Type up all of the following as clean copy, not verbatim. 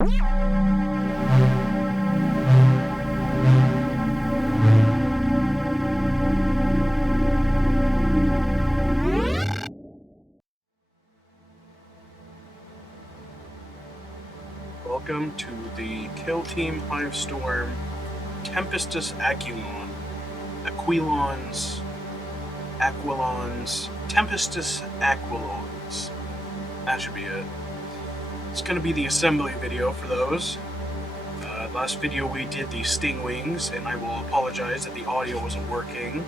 Welcome to the Kill Team Hivestorm Tempestus Aquilons, Tempestus Aquilons. That should be it. It's going to be the assembly video for those. Last video we did the sting wings, and I will apologize that the audio wasn't working.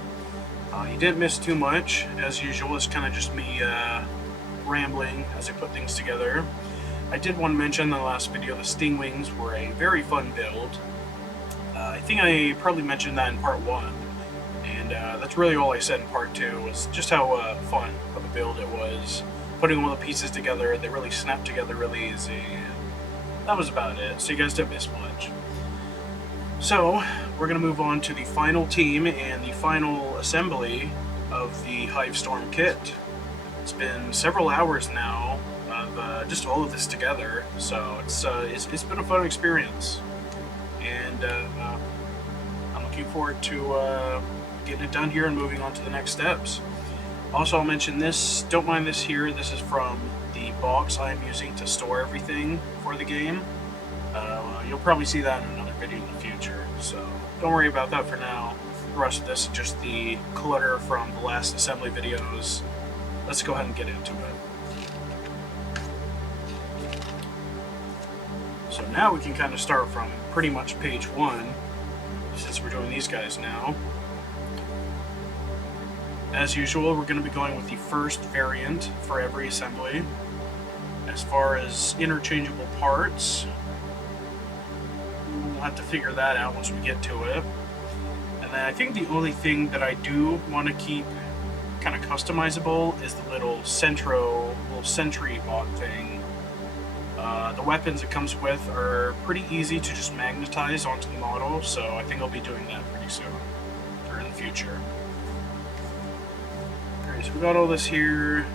You didn't miss too much, as usual. It's kind of just me rambling as I put things together. I did want to mention in the last video the sting wings were a very fun build. I think I probably mentioned that in part 1, and that's really all I said in part 2, was just how fun of a build it was. Putting all the pieces together, they really snapped together really easy, and that was about it, so you guys didn't miss much. So, we're going to move on to the final team and the final assembly of the Hivestorm kit. It's been several hours now of just all of this together, so it's been a fun experience, and I'm looking forward to getting it done here and moving on to the next steps. Also, I'll mention this, don't mind this here, this is from the box I'm using to store everything for the game. You'll probably see that in another video in the future, so don't worry about that for now. The rest of this is just the clutter from the last assembly videos. Let's go ahead and get into it. So now we can kind of start from pretty much page 1, since we're doing these guys now. As usual, we're going to be going with the first variant for every assembly. As far as interchangeable parts, we'll have to figure that out once we get to it. And then I think the only thing that I do want to keep kind of customizable is the little sentry bot thing. The weapons it comes with are pretty easy to just magnetize onto the model, so I think I'll be doing that pretty soon, or in the future. Alright, so we got all this here.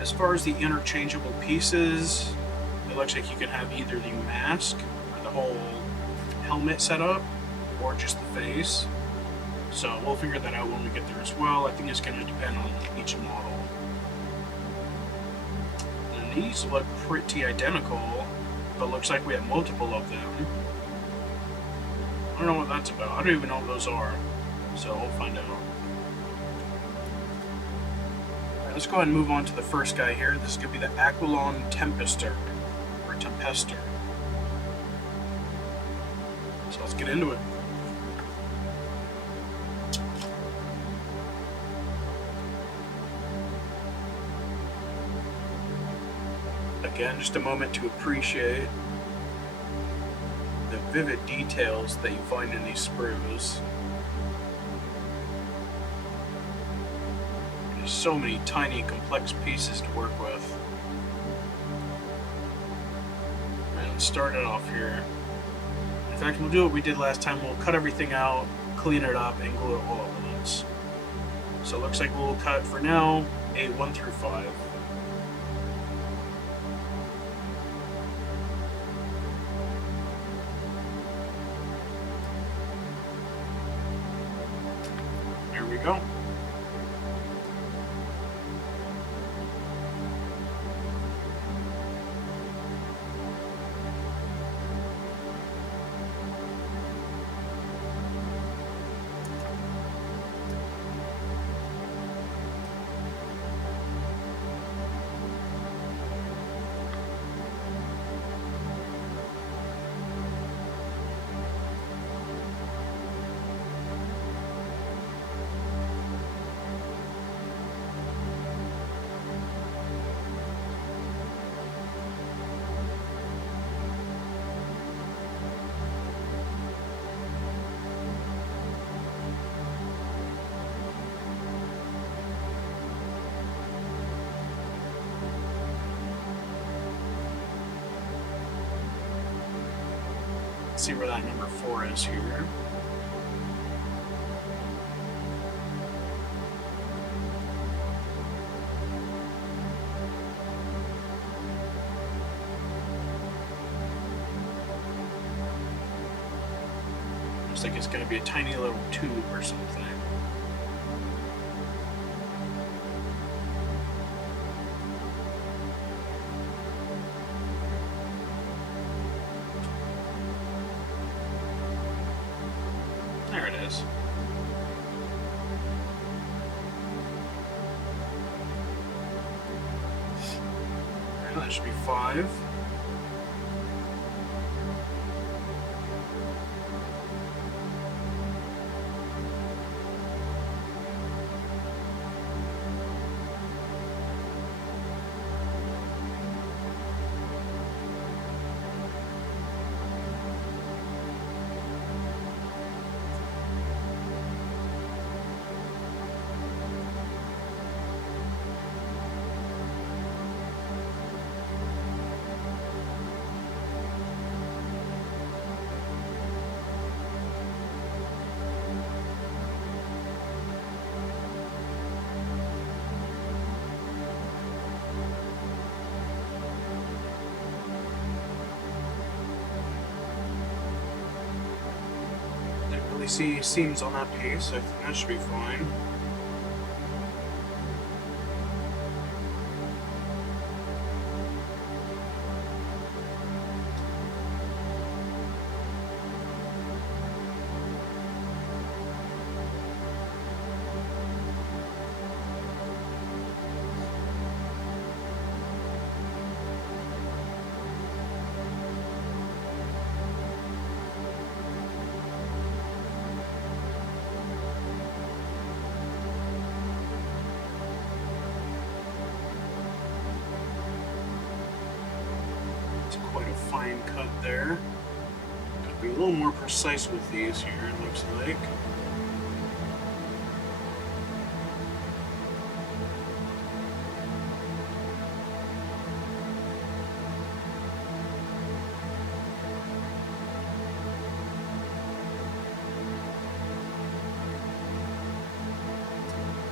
As far as the interchangeable pieces, it looks like you can have either the mask, or the whole helmet setup, or just the face. So we'll figure that out when we get there as well. I think it's going to depend on each model. These look pretty identical, but looks like we have multiple of them. I don't know what that's about. I don't even know what those are, so we'll find out. Alright, let's go ahead and move on to the first guy here. This is going to be the Aquilon Tempestus, or Tempestus. So let's get into it. Again, just a moment to appreciate the vivid details that you find in these sprues. There's so many tiny, complex pieces to work with. And let's start it off here. In fact, we'll do what we did last time. We'll cut everything out, clean it up, and glue it all at once. So it looks like we'll cut, for now, A1 through 5. There we go. See where that number 4 is here. looks like it's going to be a tiny little tube or something. There it is. Alright, that should be 5. See seams on that piece, so I think that should be fine. Quite a fine cut there. Gotta be a little more precise with these here, it looks like.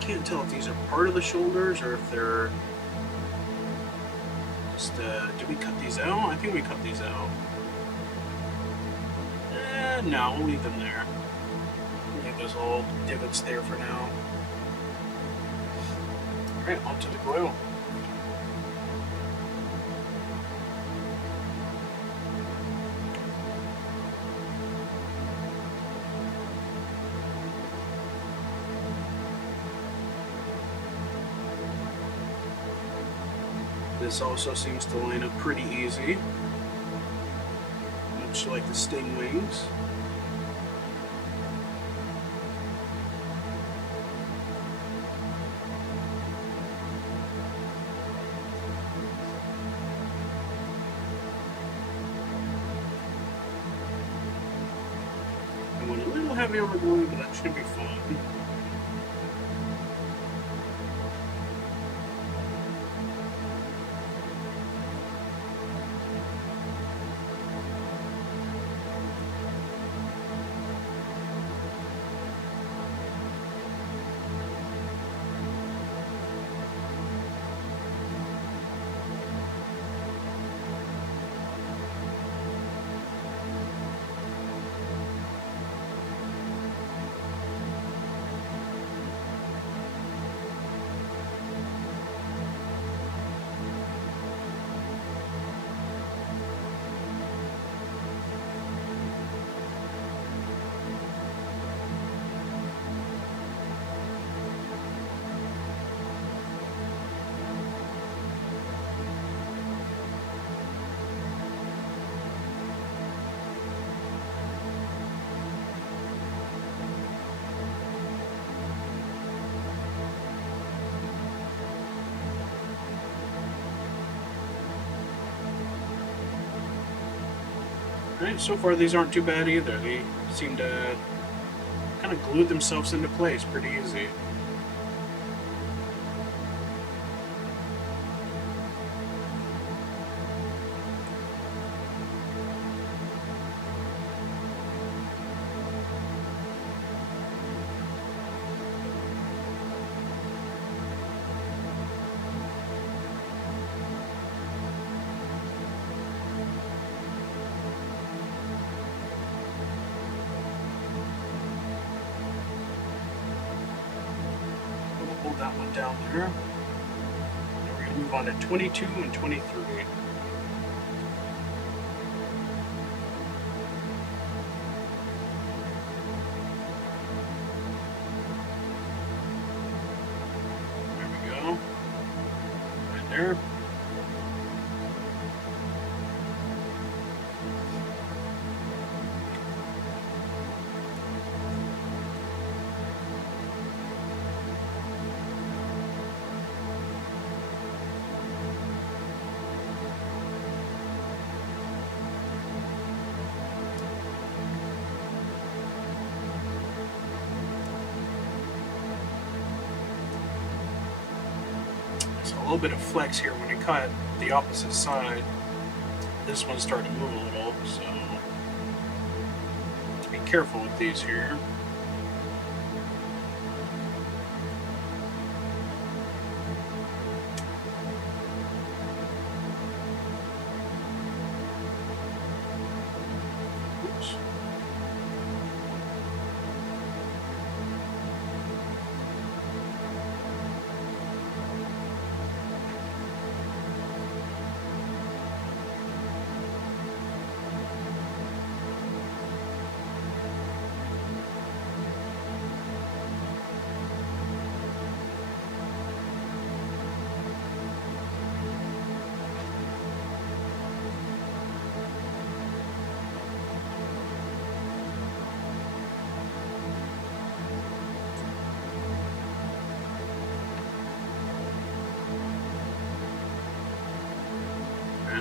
Can't tell if these are part of the shoulders or if they're did we cut these out? I think we cut these out. No, we'll leave them there. Leave those little divots there for now. Alright, onto the coil. This also seems to line up pretty easy, much like the sting wings. I went a little heavy on the glue, but that should be fun. Alright, so far these aren't too bad either. They seem to kind of glue themselves into place pretty easy. that one down there. Now we're going to move on to 22 and 23. There we go. Right there. A little bit of flex here when you cut the opposite side. This one's starting to move a little, so be careful with these here. Oops.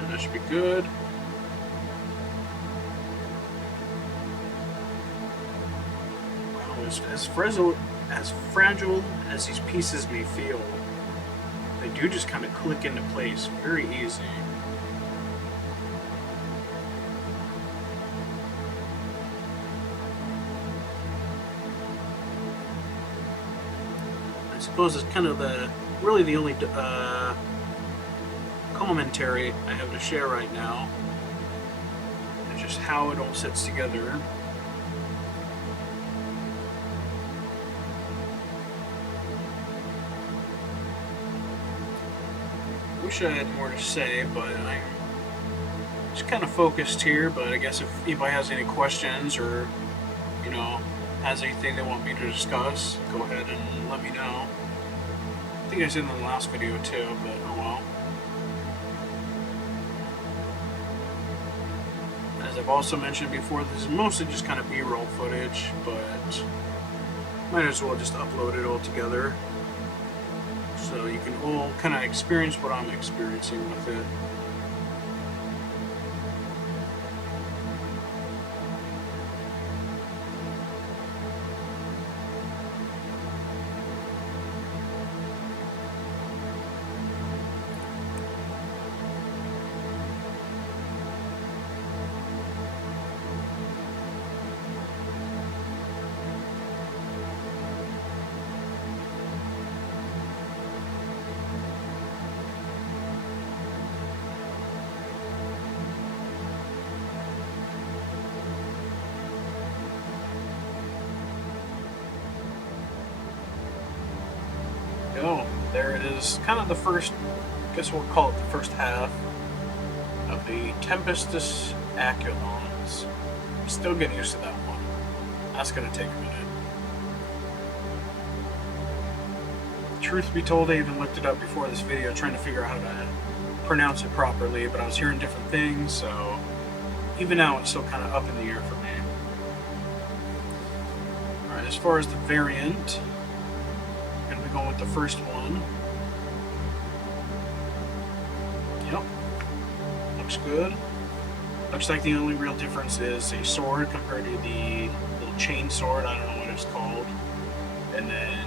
That should be good. Wow, as fragile as these pieces may feel, they do just kind of click into place very easy. I suppose it's kind of really the only commentary I have to share right now is just how it all sits together. Wish I had more to say, but I'm just kind of focused here. But I guess if anybody has any questions or, you know, has anything they want me to discuss, go ahead and let me know. I think I said in the last video too, but oh well. As I've also mentioned before, this is mostly just kind of B-roll footage, but might as well just upload it all together so you can all kind of experience what I'm experiencing with it. Go. There it is. Kind of the first, I guess we'll call it the first half of the Tempestus Aquilons. I'm still getting used to that one. That's going to take a minute. Truth be told, I even looked it up before this video trying to figure out how to pronounce it properly, but I was hearing different things, so even now it's still kind of up in the air for me. Alright, as far as the variant, I'm going to be going with the first one. Yep. Looks good. Looks like the only real difference is a sword compared to the little chain sword, I don't know what it's called. And then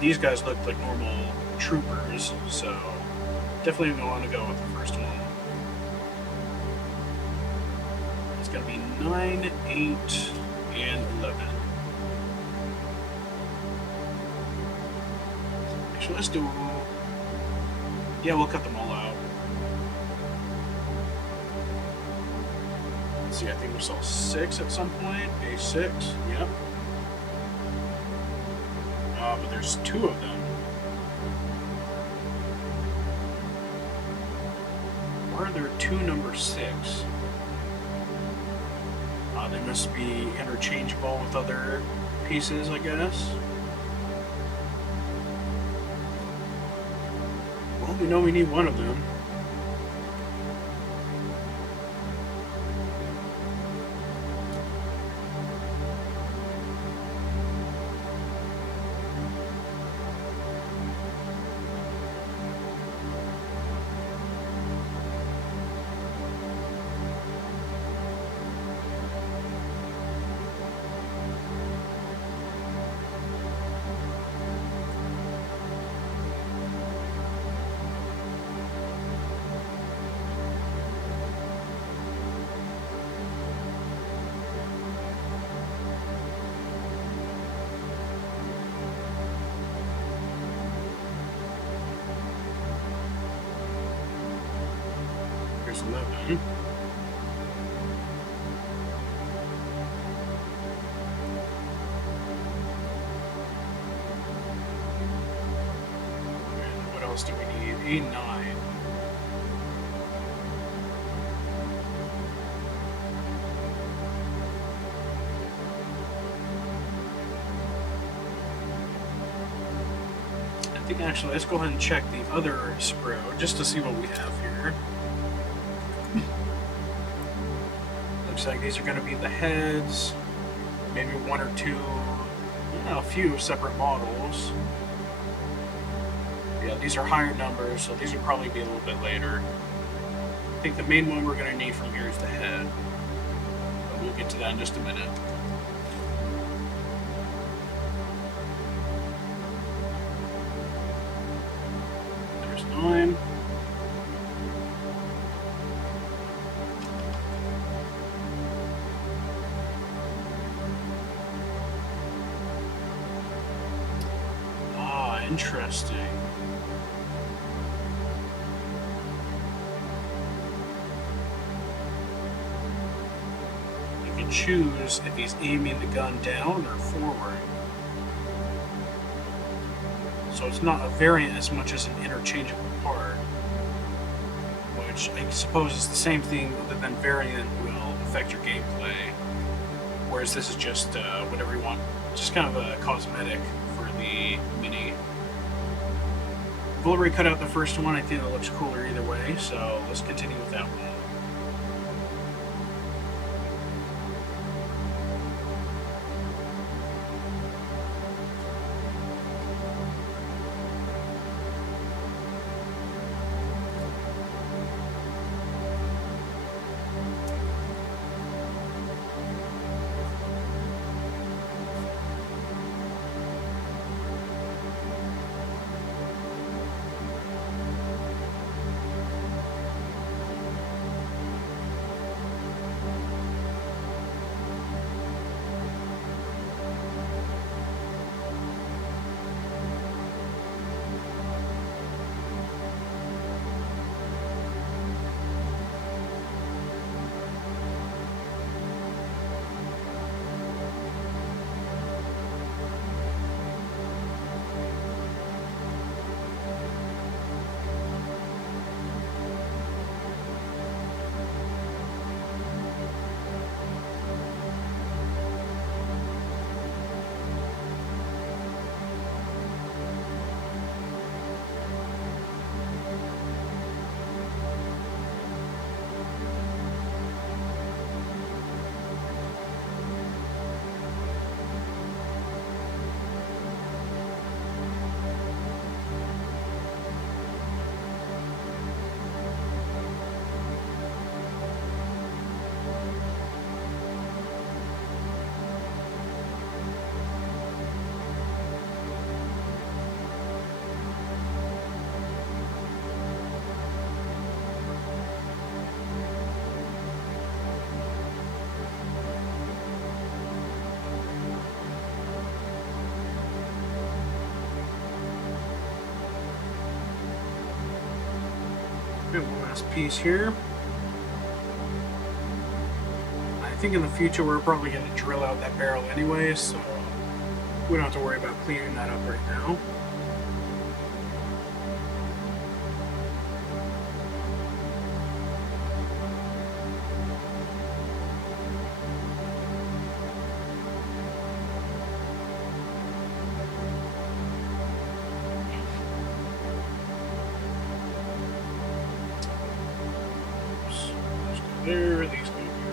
these guys look like normal troopers, so definitely going to want to go with the first one. It's going to be 9, 8, and 11. Actually, let's do... yeah, we'll cut them all out. Let's see, I think we saw 6 at some point. A6, yep. But there's 2 of them. Where are there two number 6? They must be interchangeable with other pieces, I guess. Well, we know we need one of them. Here's 11. And what else do we need? A 9. I think actually, let's go ahead and check the other sprue just to see what we have here. Looks like these are going to be the heads, maybe one or two, a few separate models. Yeah, these are higher numbers, so these would probably be a little bit later. I think the main one we're going to need from here is the head, but we'll get to that in just a minute. There's 9. Interesting. You can choose if he's aiming the gun down or forward. So it's not a variant as much as an interchangeable part, which I suppose is the same thing, other than variant will affect your gameplay. Whereas this is just whatever you want, just kind of a cosmetic for the mini. I've already cut out the first one. I think it looks cooler either way, so let's continue with that one. One last piece here. I think in the future we're probably going to drill out that barrel anyway, so we don't have to worry about cleaning that up right now. Where are these going to go?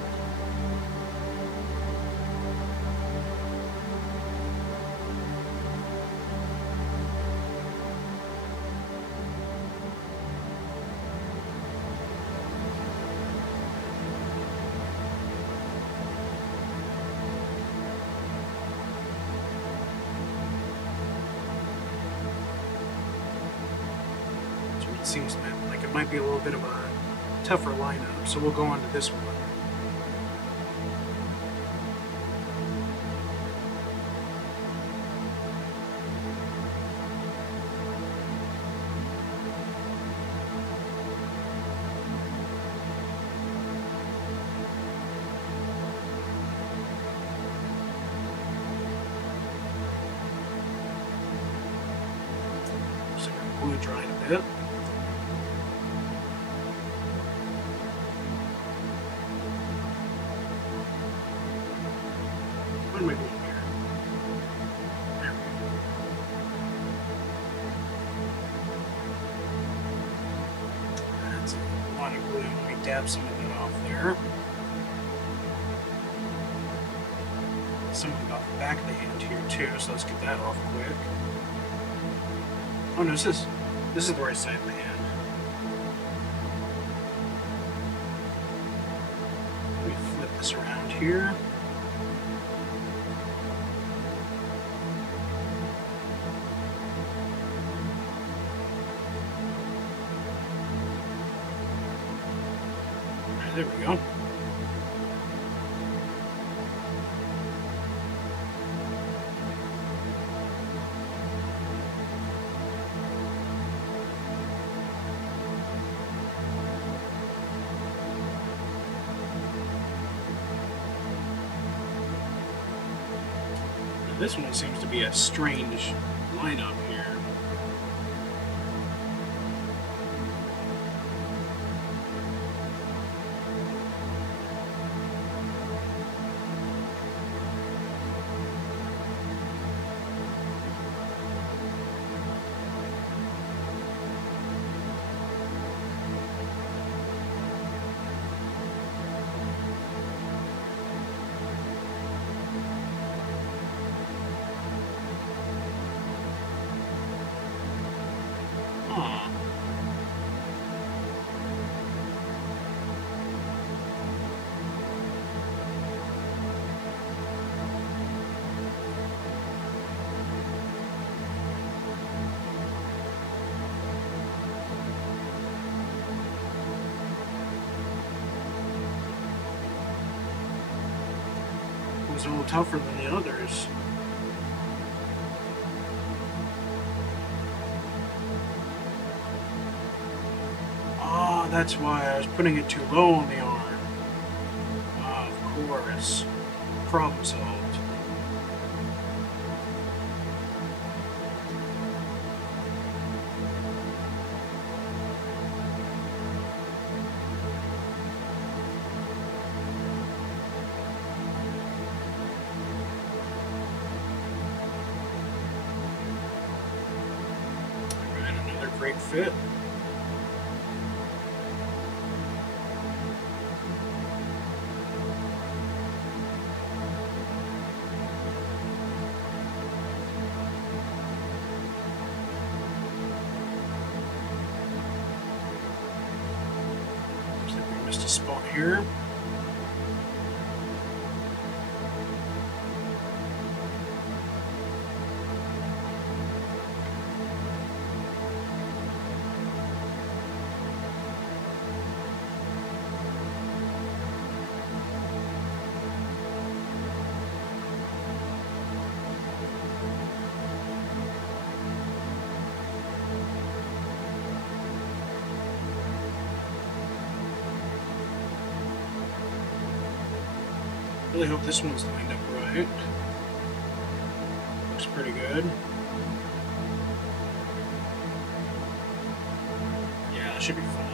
So it seems like it might be a little bit of a tougher lineup, so we'll go on to this one. So we're glue drying a bit. What am I doing here? There we go. That's a lot of glue. Let me dab some of that off there. Some of it off the back of the hand here too, so let's get that off quick. Oh no, this is the right side of the hand. Let me flip this around here. There we go. This one seems to be a strange lineup here. It's a little tougher than the others. Ah, that's why I was putting it too low on the arm. Ah, of course. Problem solved. Great fit. Looks like we missed a spot here. Really hope this one's lined up right. Looks pretty good. Yeah, that should be fine.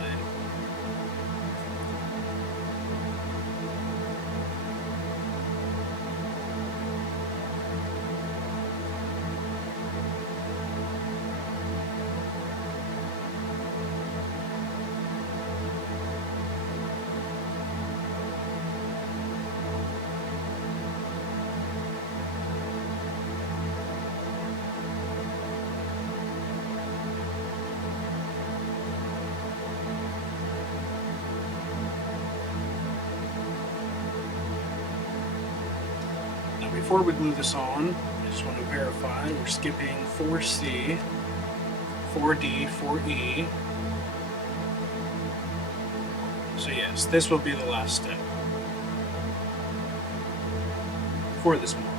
before we glue this on, I just want to verify we're skipping 4C, 4D, 4E. So yes, this will be the last step for this model.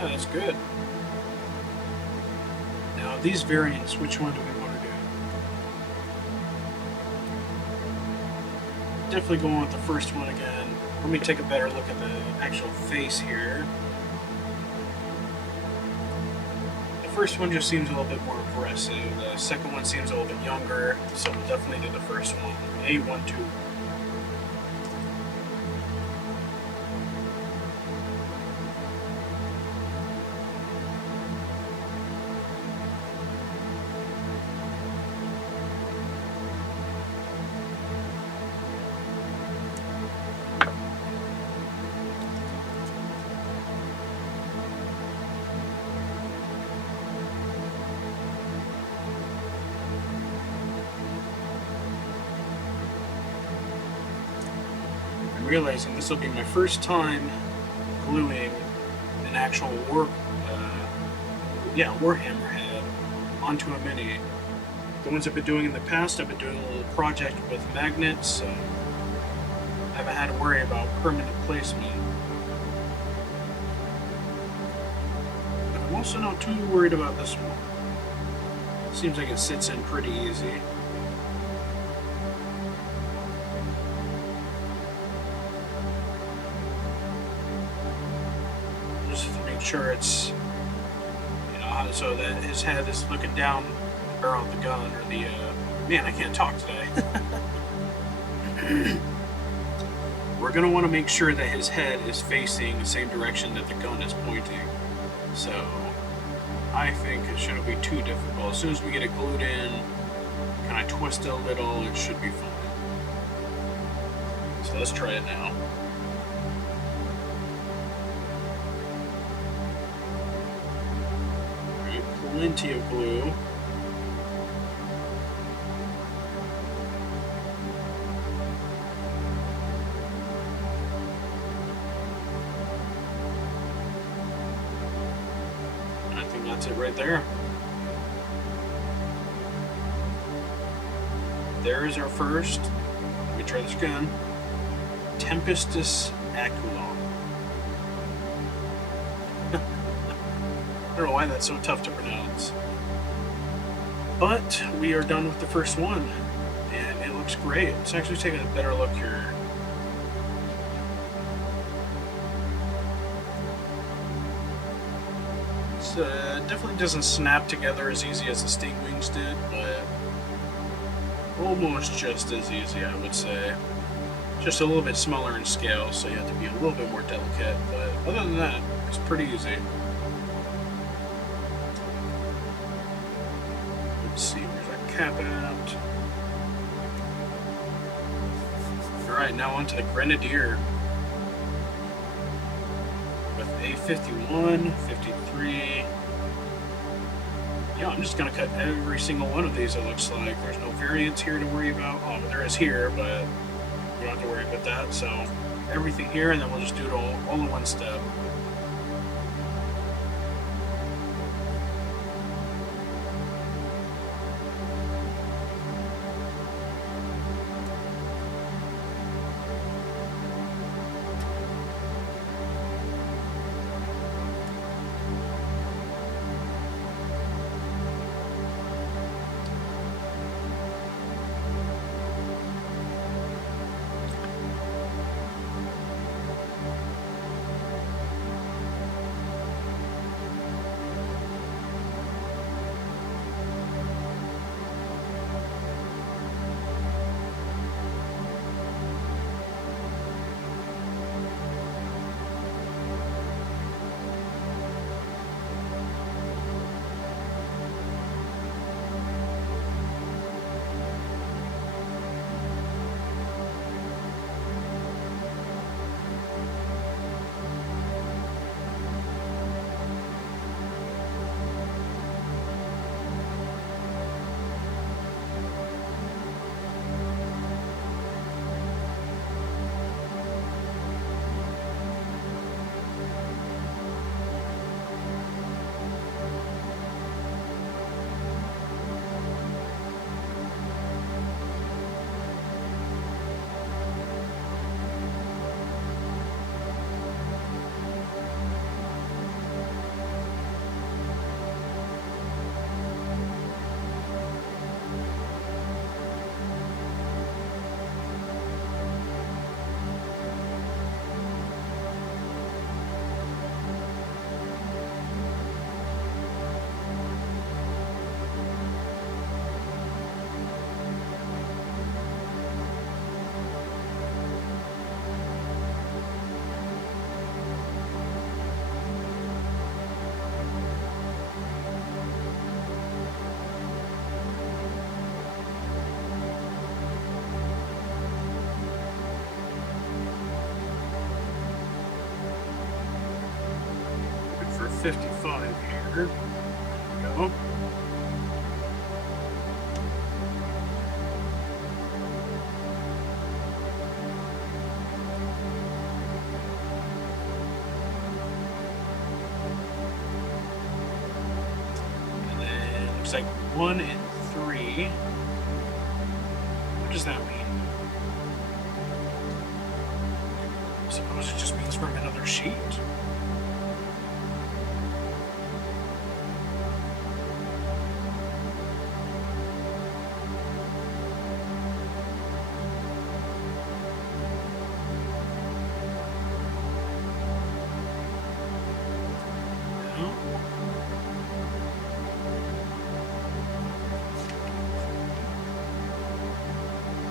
Oh, that's good. Now these variants, which one do we want to do? Definitely going with the first one again. Let me take a better look at the actual face here. The first one just seems a little bit more aggressive. The second one seems a little bit younger, so we'll definitely do the first one. A12. Realizing this will be my first time gluing an actual Warhammer head onto a mini. The ones I've been doing in the past, I've been doing a little project with magnets, so I haven't had to worry about permanent placement. But I'm also not too worried about this one. Seems like it sits in pretty easy. Sure it's, you know, so that his head is looking down the barrel of the gun, or the man, I can't talk today. We're gonna want to make sure that his head is facing the same direction that the gun is pointing. So I think it shouldn't be too difficult. As soon as we get it glued in, kind of twist it a little, it should be fine. So let's try it now. Plenty of glue. I think that's it right there. There is our first, let me try this again, Tempestus Aquilons. I don't know why that's so tough to pronounce. But we are done with the first one, and it looks great. Let's actually take a better look here. It definitely doesn't snap together as easy as the Sting Wings did, but almost just as easy, I would say. Just a little bit smaller in scale, so you have to be a little bit more delicate, but other than that, it's pretty easy. Let's see, where's that cap at? Alright, now onto the Grenadier. With A51, 53. Yeah, I'm just going to cut every single one of these, it looks like. There's no variants here to worry about. Oh, there is here, but we don't have to worry about that. So, everything here, and then we'll just do it all in one step. 55 here. There we go. And then looks like 1 and 3. What does that mean? I suppose it just means from another sheet.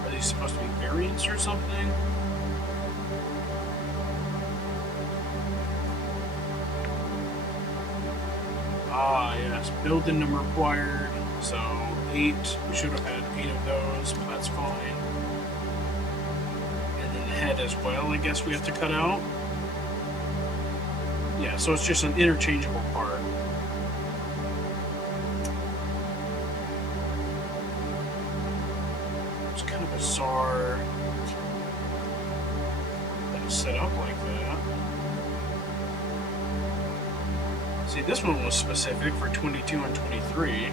Are these supposed to be variants or something? Ah, yes, building number required. So 8, we should have had 8 of those, but that's fine. And then the head as well, I guess we have to cut out. Yeah, so it's just an interchangeable part. It's kind of bizarre that it's set up like that. See, this one was specific for 22 and 23.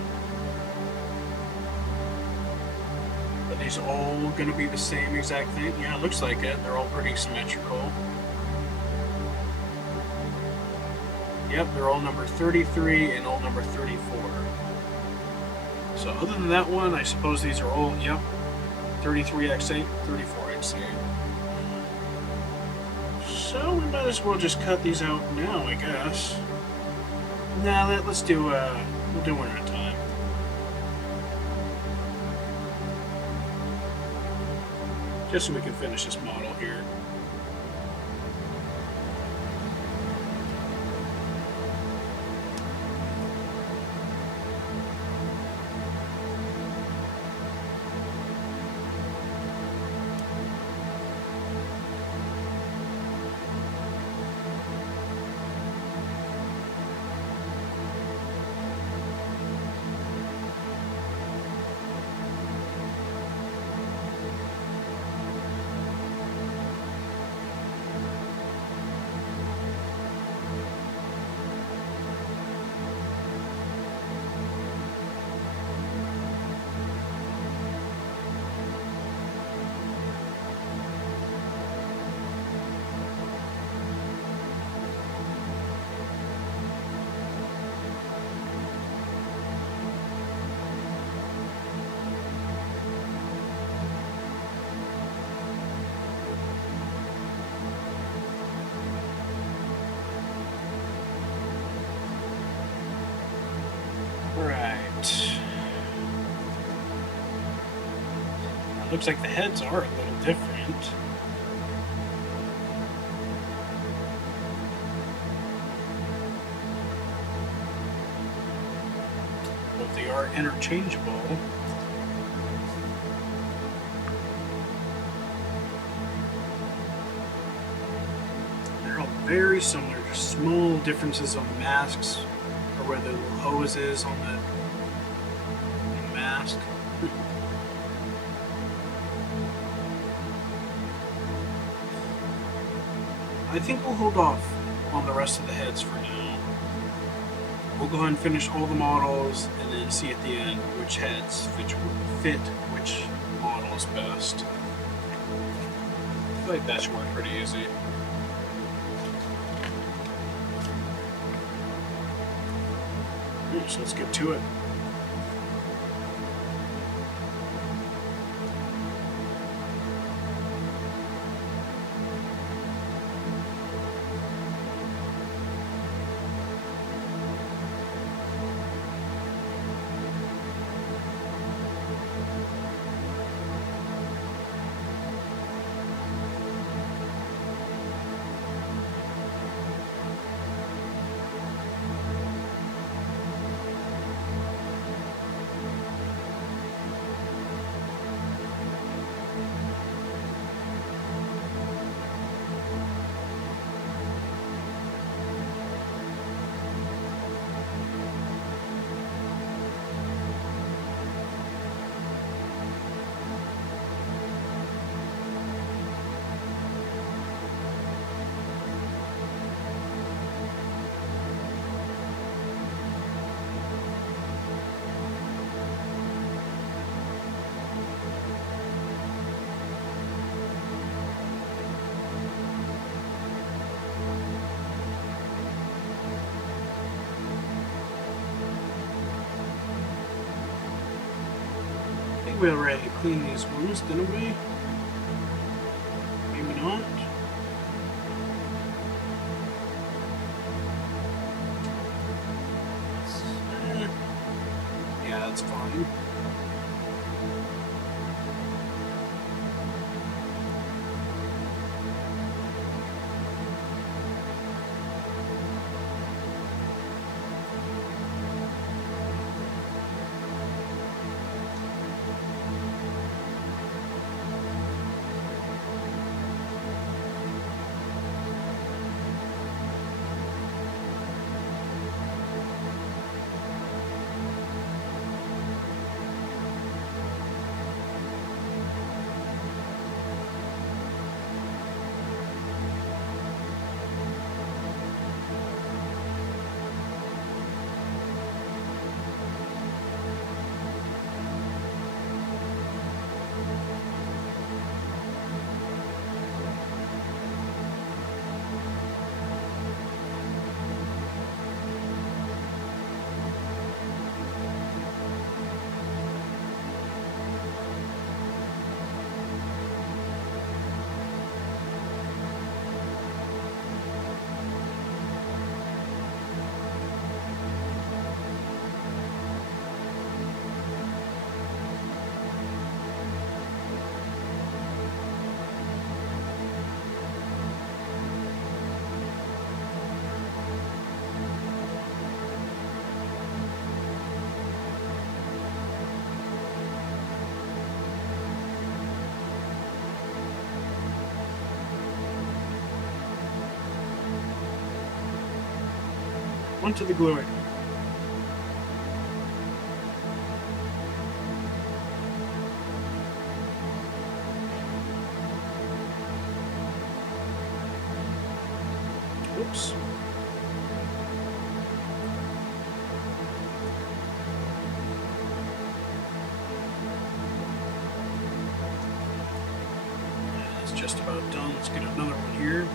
Are these all going to be the same exact thing? Yeah, it looks like it. They're all pretty symmetrical. Yep, they're all number 33 and all number 34. So other than that one, I suppose these are all, yep, 33x8, 34x8. So we might as well just cut these out now, I guess. Nah, let's do, we'll do one at a time. Just so we can finish this model here. Looks like the heads are a little different. But they are interchangeable. They're all very similar, just small differences on the masks, or where the little hose is on the mask. I think we'll hold off on the rest of the heads for now. We'll go ahead and finish all the models and then see at the end which heads fit which model is best. I feel like that should work pretty easy. Alright, so let's get to it. we already cleaned these wounds, didn't we? Maybe not. Yeah, that's fine. On to the glory. Oops. That's just about done. Let's get another one here.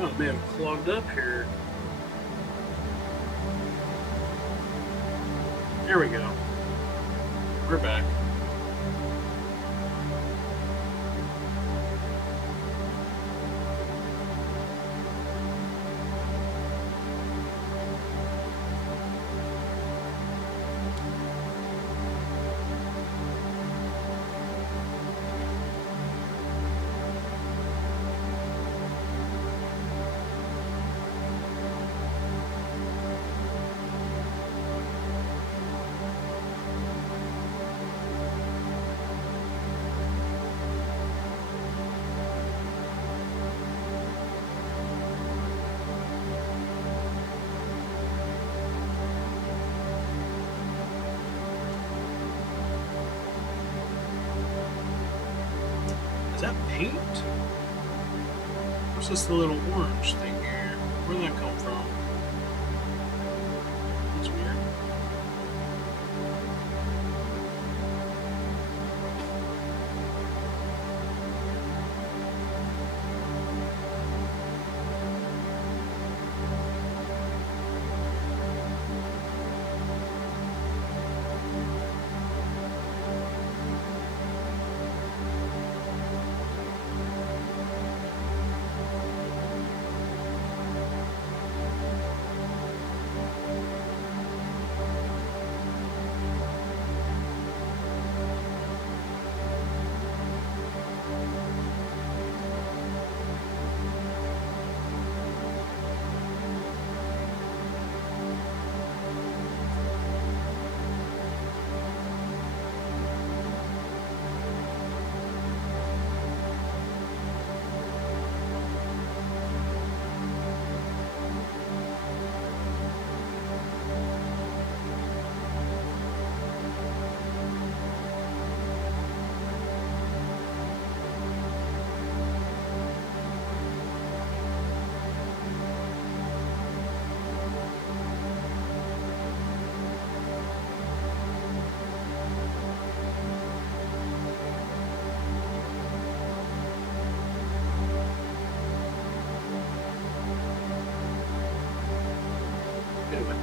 Oh, it may have clogged up here. There we go. We're back. Is that paint? What's this little orange thing here? Where'd that come from? That's weird.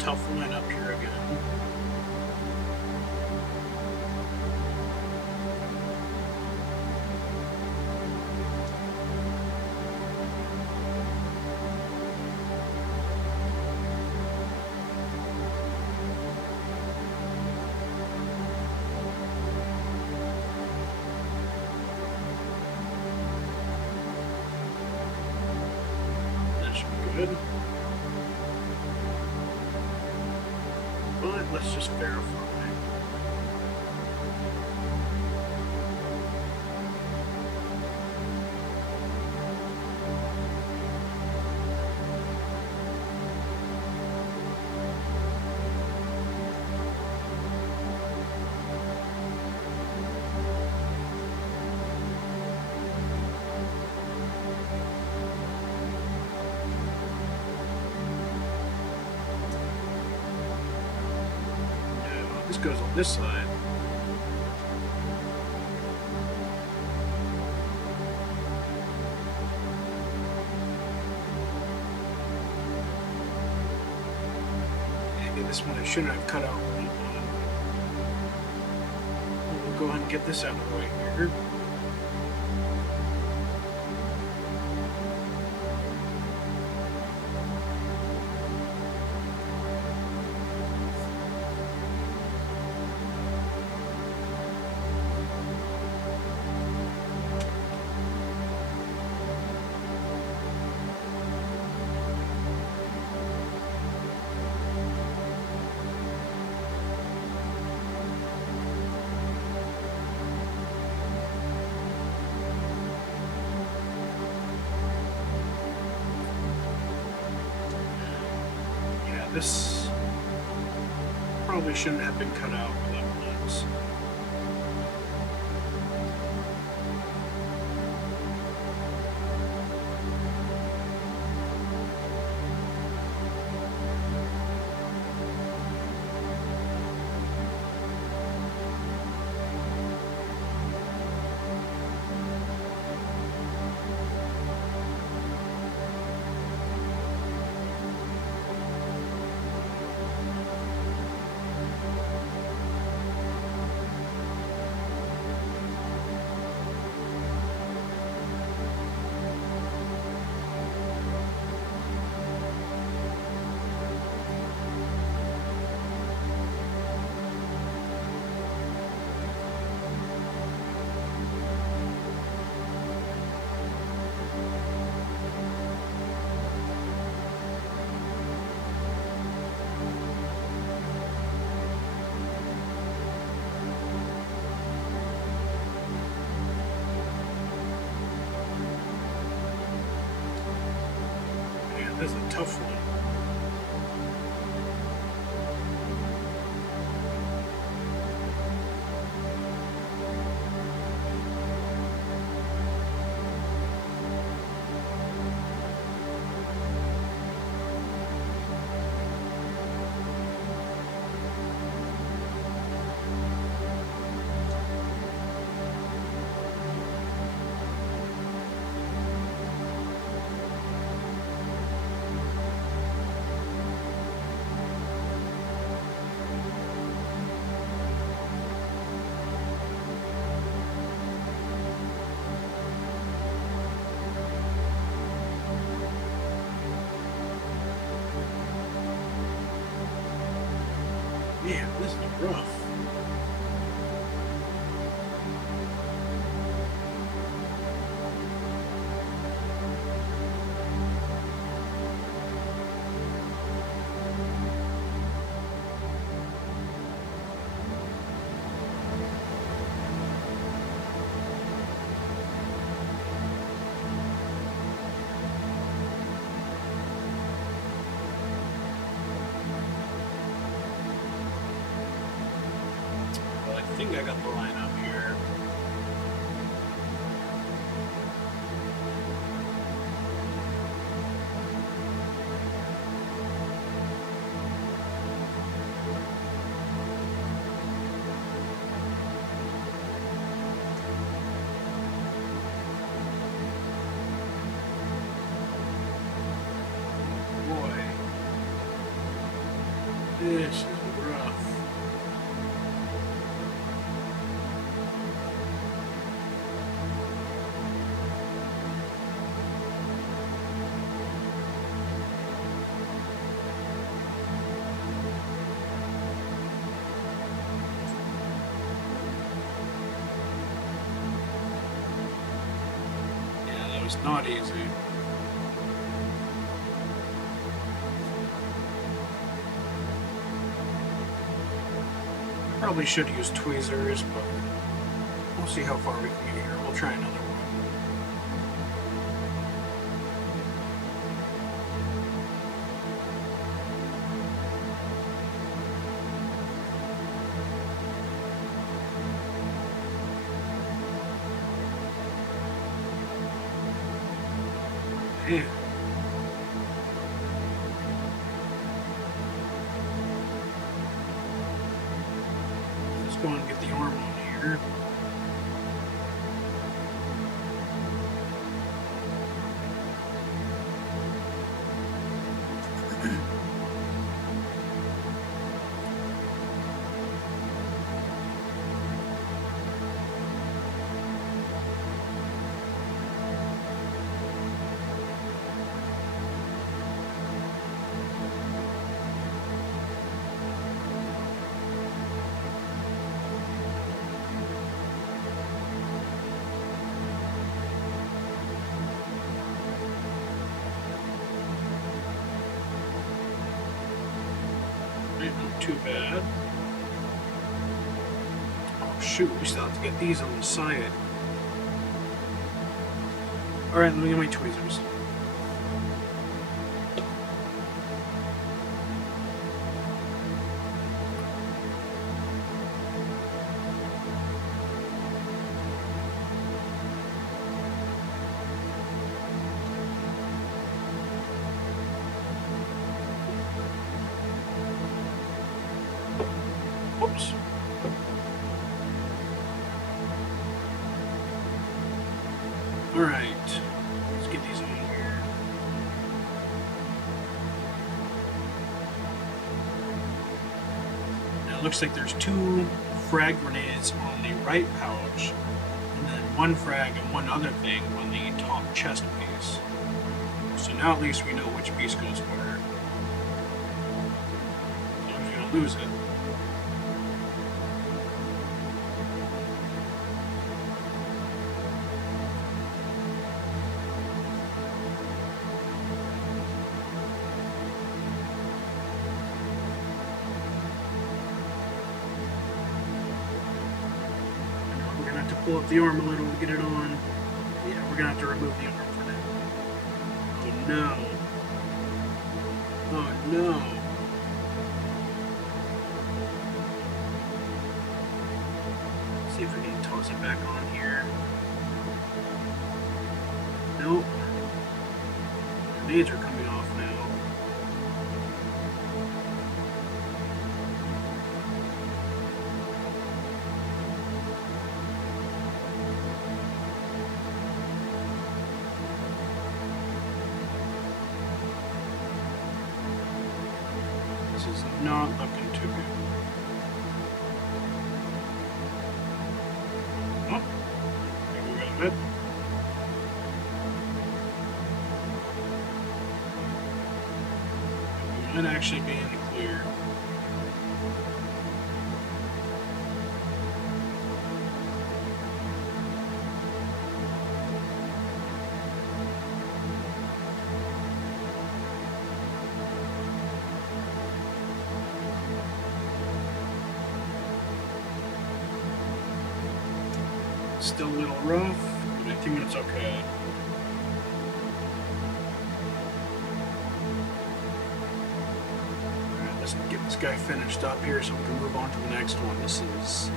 tough line up here again. That should be good. But let's just verify. This goes on this side. Maybe this one I shouldn't have cut out. We'll go ahead and get this out of the way here. This probably shouldn't have been cut out with that lens. That's a tough one. Man, this is rough. I think I got the line up here. Boy. This is rough. Yeah, that was not easy. Probably should use tweezers, but we'll see how far we can get here. We'll try another one. Man. Let's go and get the arm on here. Not too bad. Oh shoot, we still have to get these on the side. Alright, let me get my tweezers. Whoops. Alright, let's get these on here. Now it looks like there's 2 frag grenades on the right pouch, and then 1 frag and 1 other thing on the top chest piece. So now at least we know which piece goes where. So I'm just gonna lose it. Pull up the arm a little to get it on. Yeah, we're gonna have to remove the arm for now. Oh no. Oh no. See if we can toss it back on here. Nope. Grenades are coming off now. This is not looking too good. Oh, I think we got it. We might actually be in the clear. Still a little rough, but I think it's okay. Alright, let's get this guy finished up here so we can move on to the next one. This is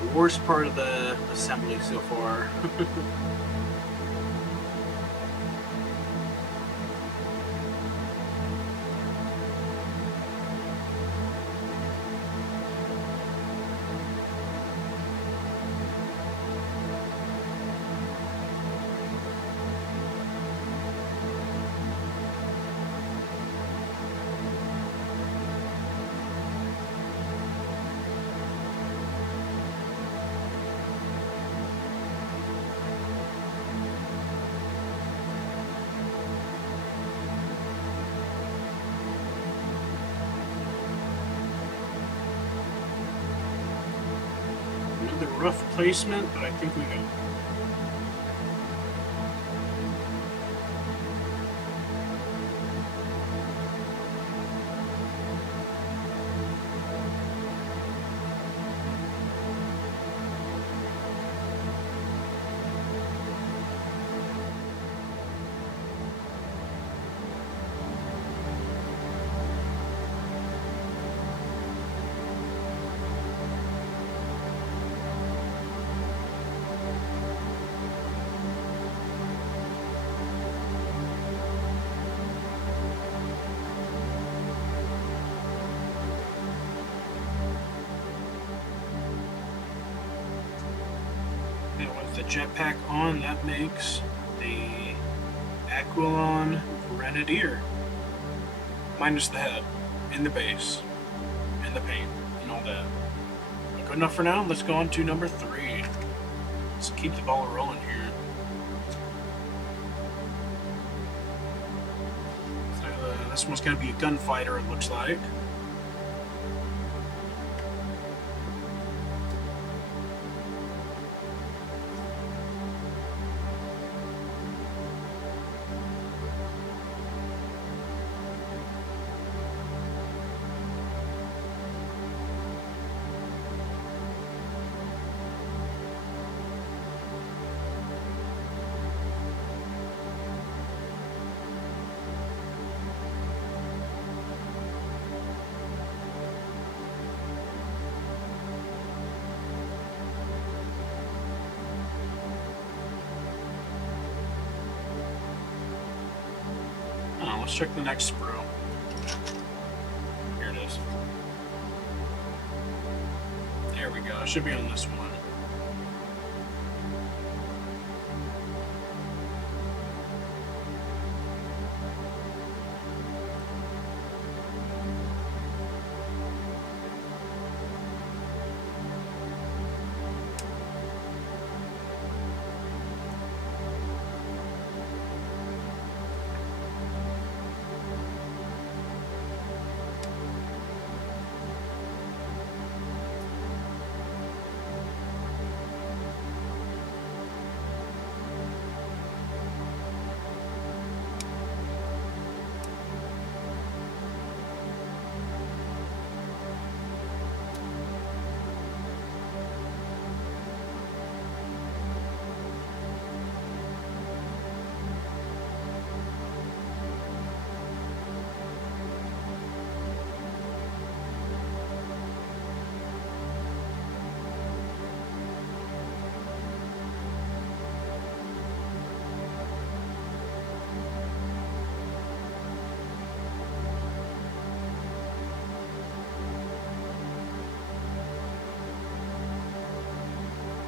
the worst part of the assembly so far. rough placement, but I think we got it. With the jetpack on, that makes the Aquilon Grenadier. Minus the head, and the base, and the paint, and all that. But good enough for now. Let's go on to number 3. Let's keep the ball rolling here. So, this one's going to be a gunfighter, it looks like. Let's check the next sprue. Here it is. There we go. It should be on this one.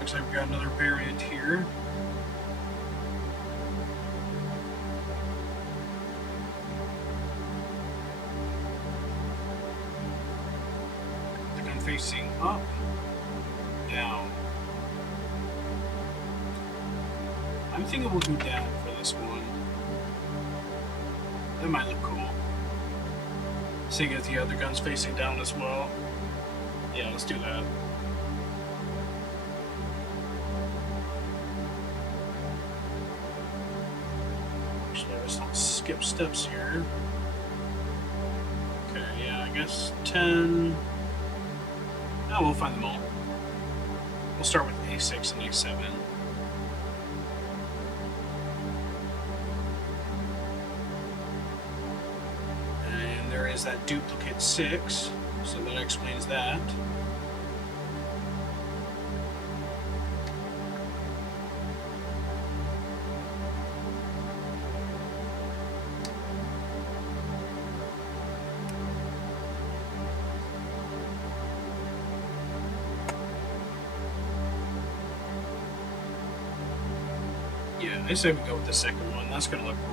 Looks like we've got another variant here. The gun facing up, down. I'm thinking we'll go down for this one. That might look cool. Seeing as the other gun's facing down as well. Yeah, let's do that. Let's not skip steps here. Okay, yeah, I guess 10. No, we'll find them all. We'll start with A6 and A7. And there is that duplicate 6, so that explains that. Yeah, I say we go with the second one. That's gonna look cool.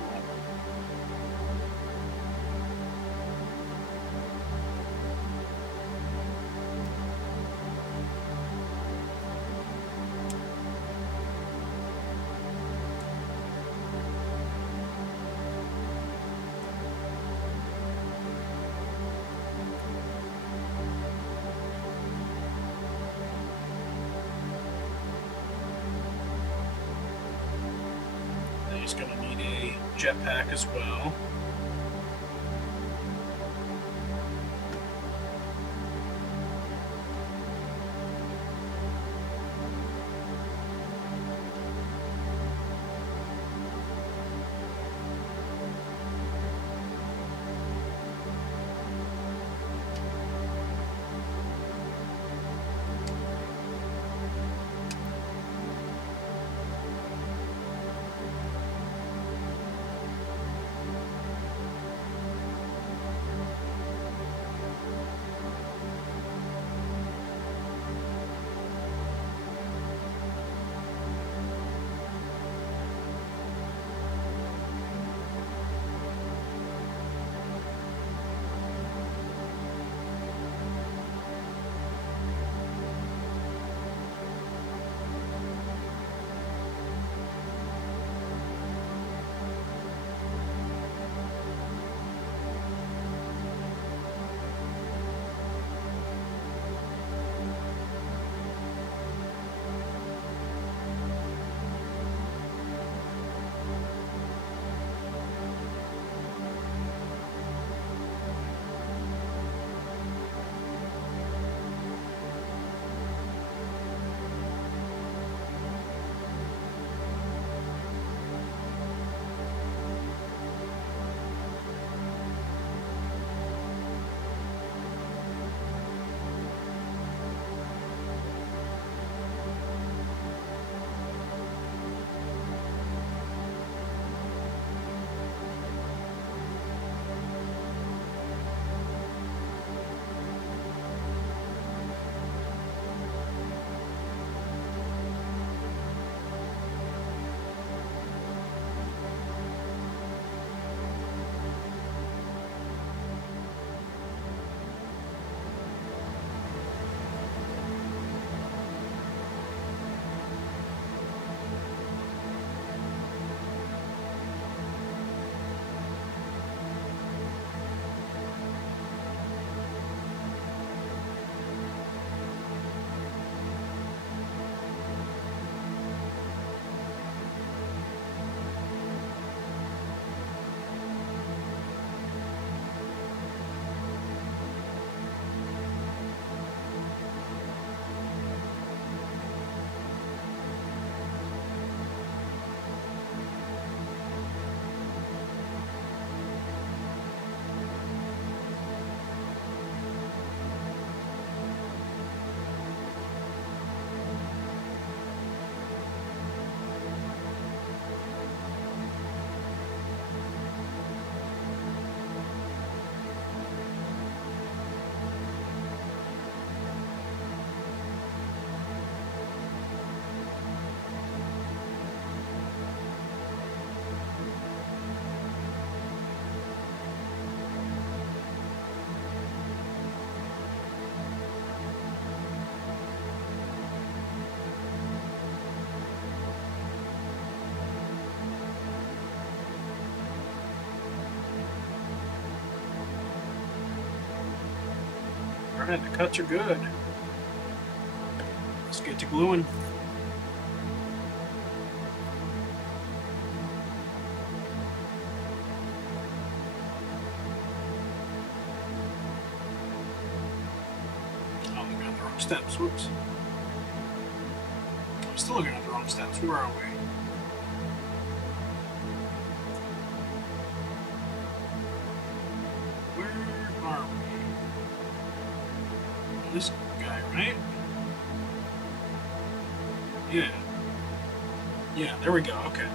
is going to need a jetpack as well. Alright, the cuts are good. Let's get to gluing. Oh, I'm looking at the wrong steps. Whoops. I'm still looking at the wrong steps. Where are we? Where are we? This guy, right? Yeah. Yeah, there we go. Okay.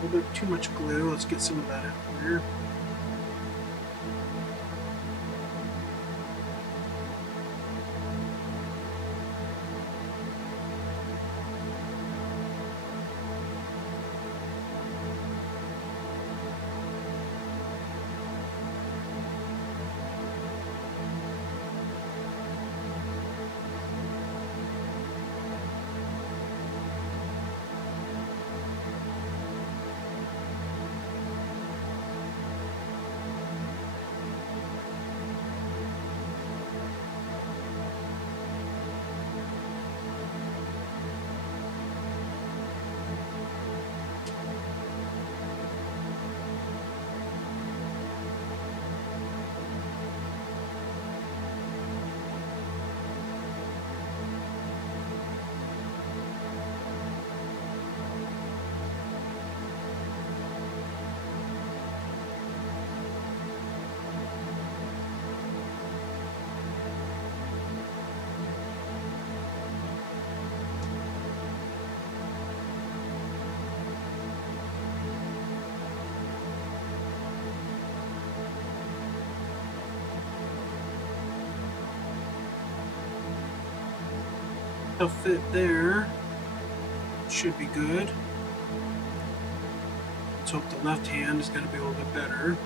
A little bit too much glue. Let's get some of that out here. They'll fit there. Should be good. Let's hope the left hand is going to be a little bit better.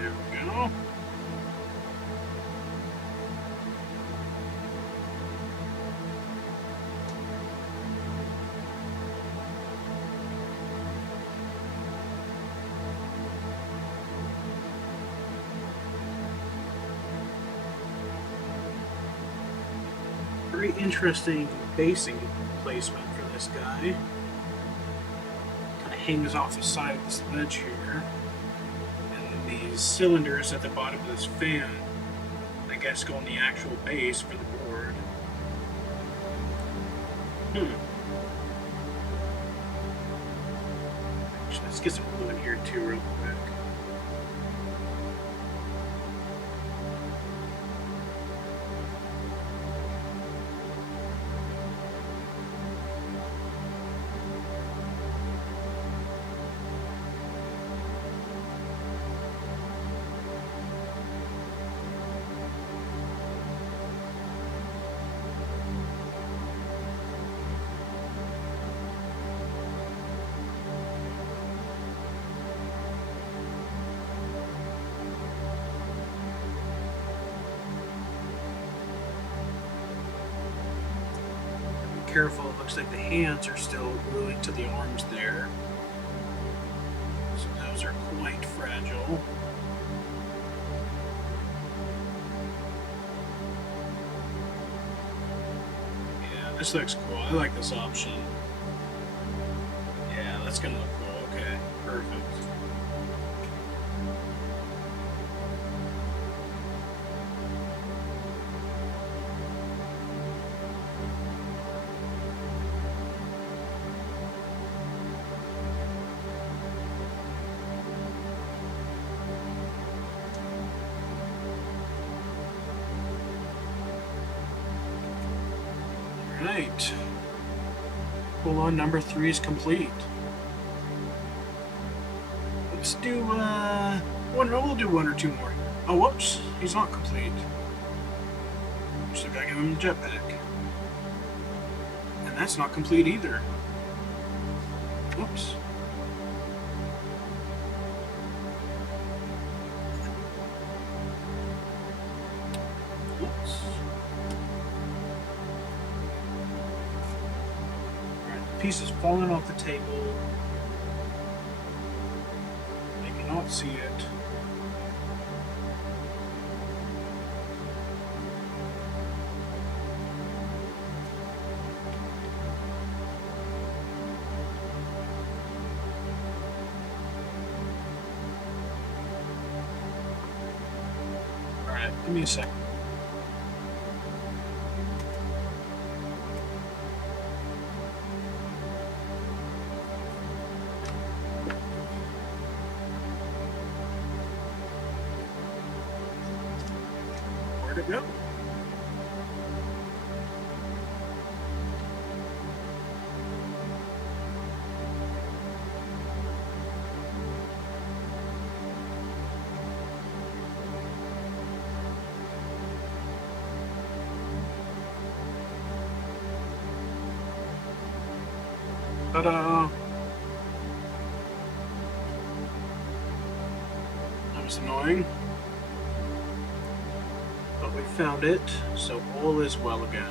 There we go. Very interesting basing placement for this guy. Kind of hangs off the side of this ledge here. And these cylinders at the bottom of this fan, I guess, go on the actual base for the board. Actually, let's get some glue in here too real quick. Careful, it looks like the hands are still gluing to the arms there. So those are quite fragile. Yeah, this looks cool. I like this option. Yeah, that's gonna look cool. Okay, perfect. Right. Aquilon number 3 is complete. Let's do, we'll do 1 or 2 more. Oh, whoops, he's not complete. Still gotta give him a jetpack. And that's not complete either. Whoops. Oops. Alright, the piece is falling off the table. I cannot see it. Alright, give me a second. Where'd it go? Ta-da! That was annoying. But we found it, so all is well again.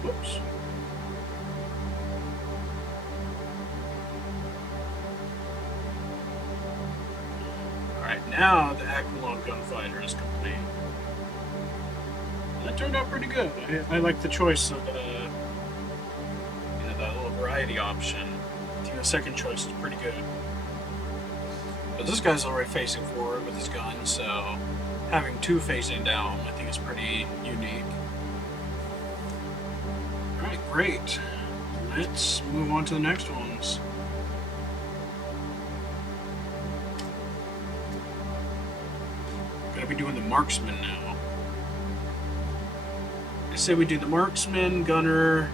Whoops. Alright, now the Aquilon gunfighter is complete. That turned out pretty good. I like the choice of that little variety option. I think the second choice is pretty good. But this guy's already facing forward with his gun, so having 2 facing down I think is pretty unique. Alright, great. Let's move on to the next ones. Gonna be doing the marksman now. I say we do the marksman, gunner,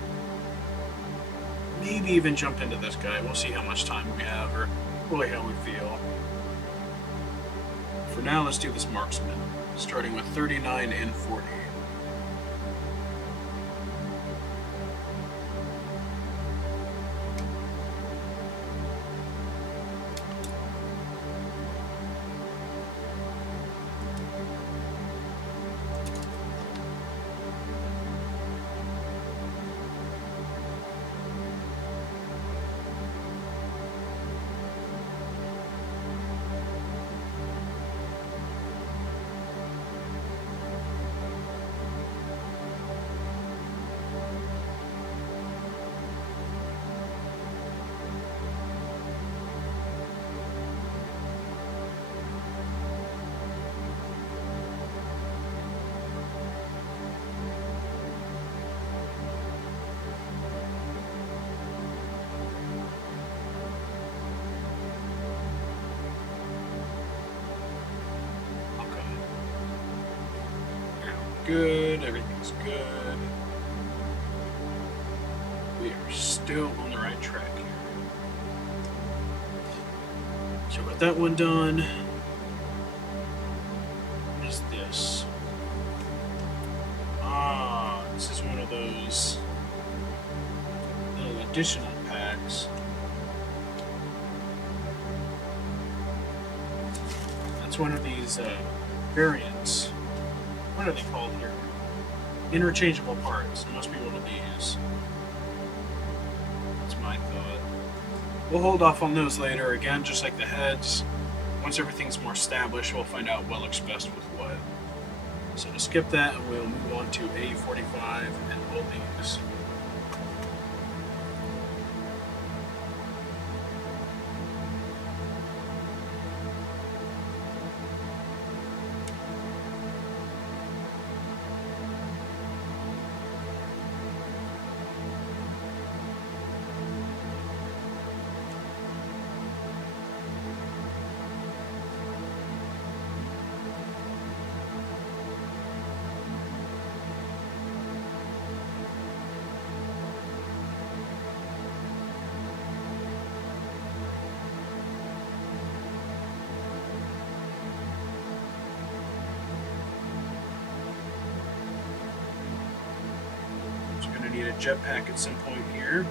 maybe even jump into this guy. We'll see how much time we have, or really how we feel. For now, let's do this marksman, starting with 39 and 40. Good, everything's good. We are still on the right track here. So with that one done, what is this? Ah, this is one of those little additional packs. That's one of these variants. What are they called here? Interchangeable parts. It must be one of these. That's my thought. We'll hold off on those later. Again, just like the heads. Once everything's more established, we'll find out what looks best with what. So to skip that, and we'll move on to A45 and all these. Need a jetpack at some point here.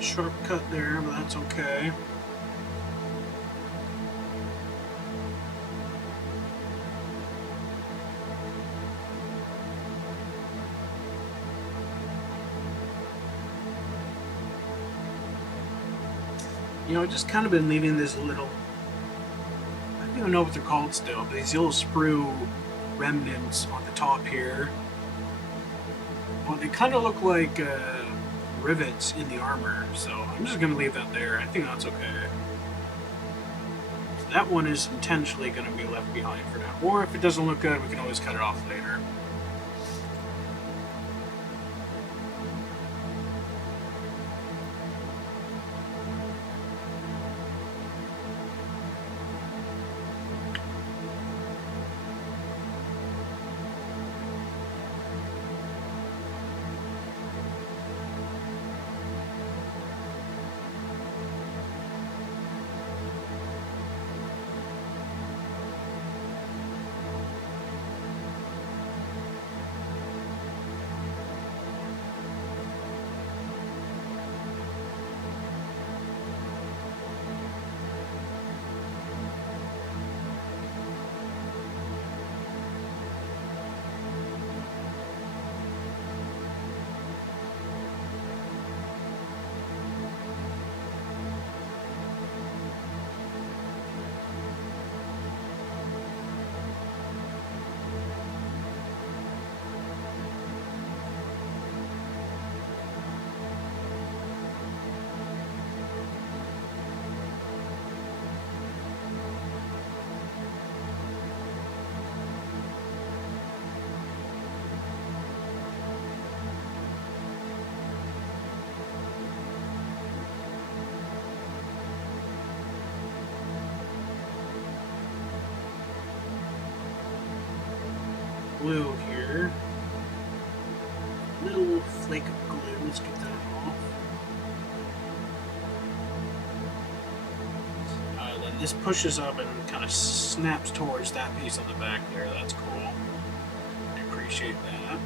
Sharp cut there, but that's okay. You know, I've just kind of been leaving this little, I don't even know what they're called still, but these little sprue remnants on the top here. Well, they kind of look like rivets in the armor, so I'm just going to leave that there. I think that's okay. So that one is intentionally going to be left behind for now. Or if it doesn't look good, we can always cut it off later. glue here. Little flake of glue. Let's get that off. Then this pushes up and kind of snaps towards that piece on the back there. That's cool. I appreciate that.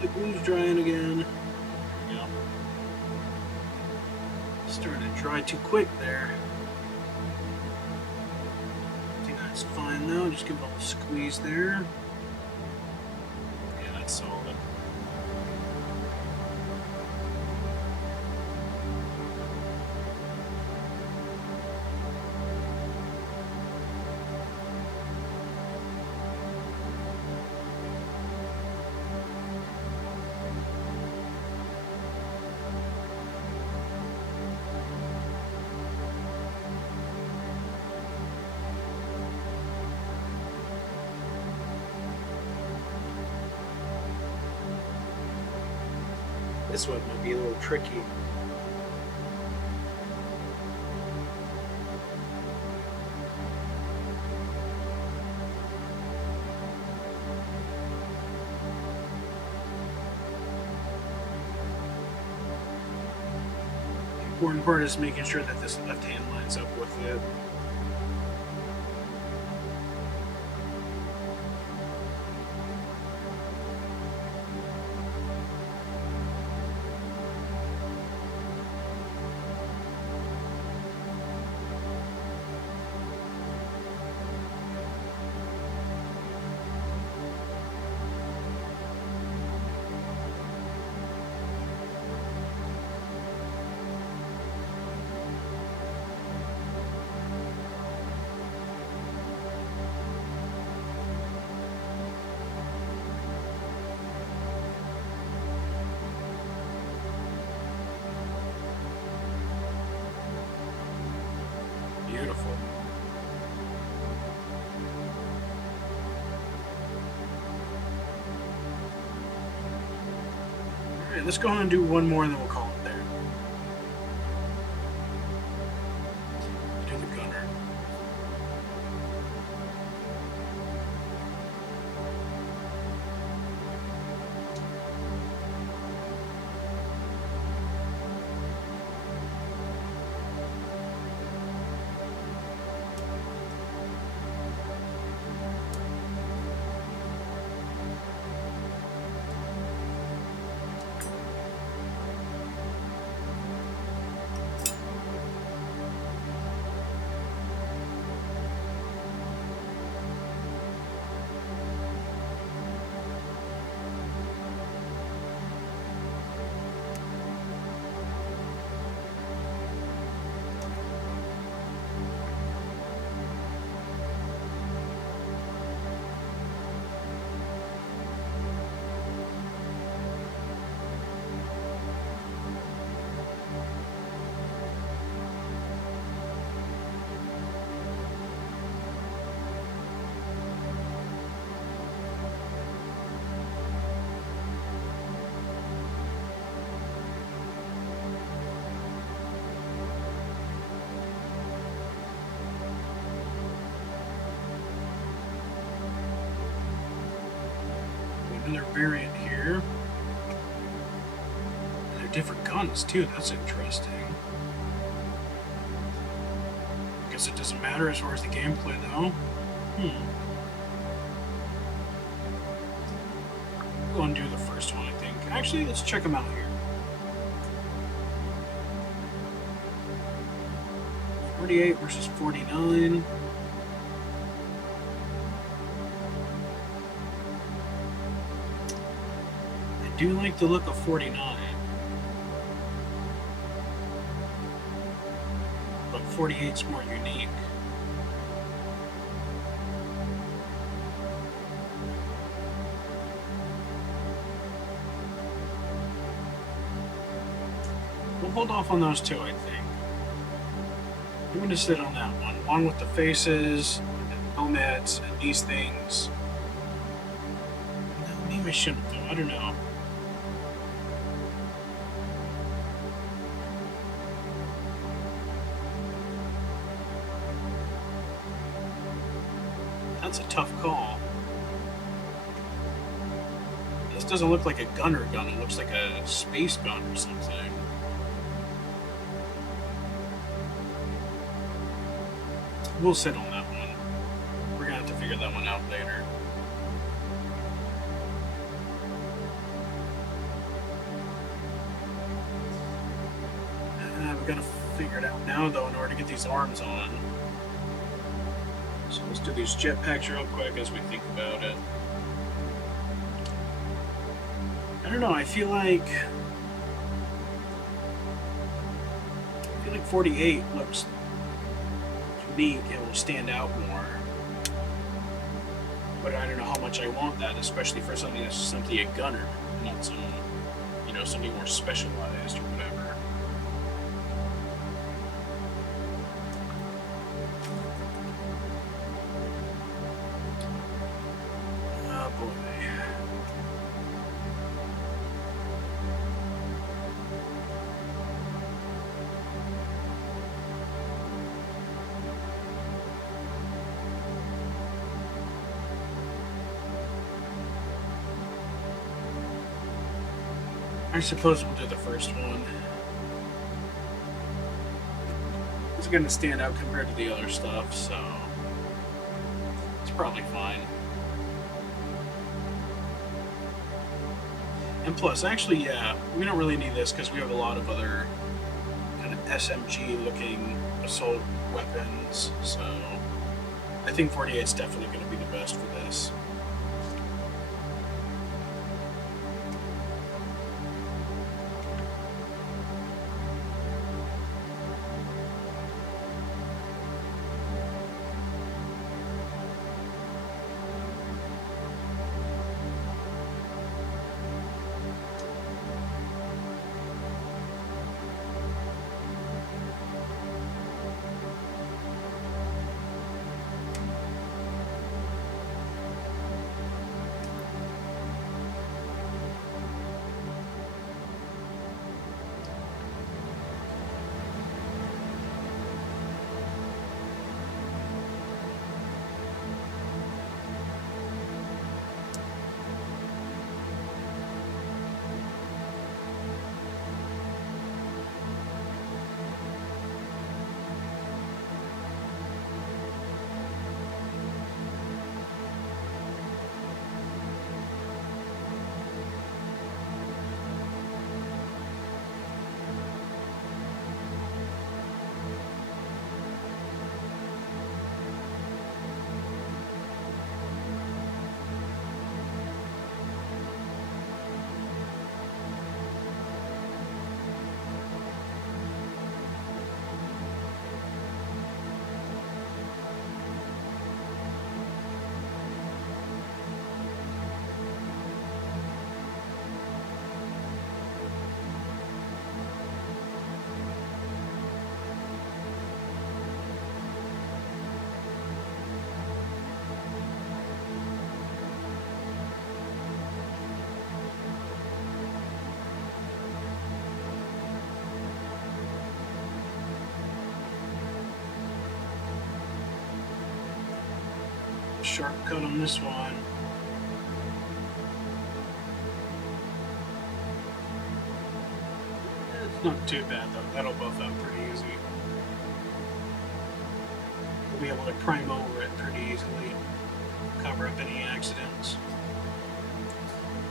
The glue's drying again. There we go. Starting to dry too quick there. I think that's fine though. Just give it a little squeeze there. Yeah, that's solid. This one might be a little tricky. The important part is making sure that this left hand lines up with it. Beautiful. Alright, let's go ahead and do one more and then we'll call it there. Do the gunner. Another variant here. And they're different guns too, that's interesting. Guess it doesn't matter as far as the gameplay though. Go and do the first one, I think. Actually, let's check them out here. 48 versus 49. I do like the look of 49. But 48's more unique. hold off on those two, I think. I'm going to sit on that one. One with the faces, and the helmets, and these things. No, maybe I shouldn't, though. I don't know. That's a tough call. This doesn't look like a gunner gun. It looks like a space gun or something. We'll sit on that one. We're gonna have to figure that one out later. We've got to figure it out now, though, in order to get these arms on. So let's do these jetpacks real quick as we think about it. I don't know, I feel like 48 looks unique, it will stand out more. But I don't know how much I want that, especially for something that's simply a gunner, not some, you know, something more specialized or whatever. Oh boy. I suppose we'll do the first one. It's going to stand out compared to the other stuff, so it's probably fine. And plus, actually, yeah, we don't really need this because we have a lot of other kind of SMG-looking assault weapons, so I think 48 is definitely going to be the best for this. Shortcut on this one. It's not too bad though, that'll buff out pretty easy. We'll be able to prime over it pretty easily, cover up any accidents.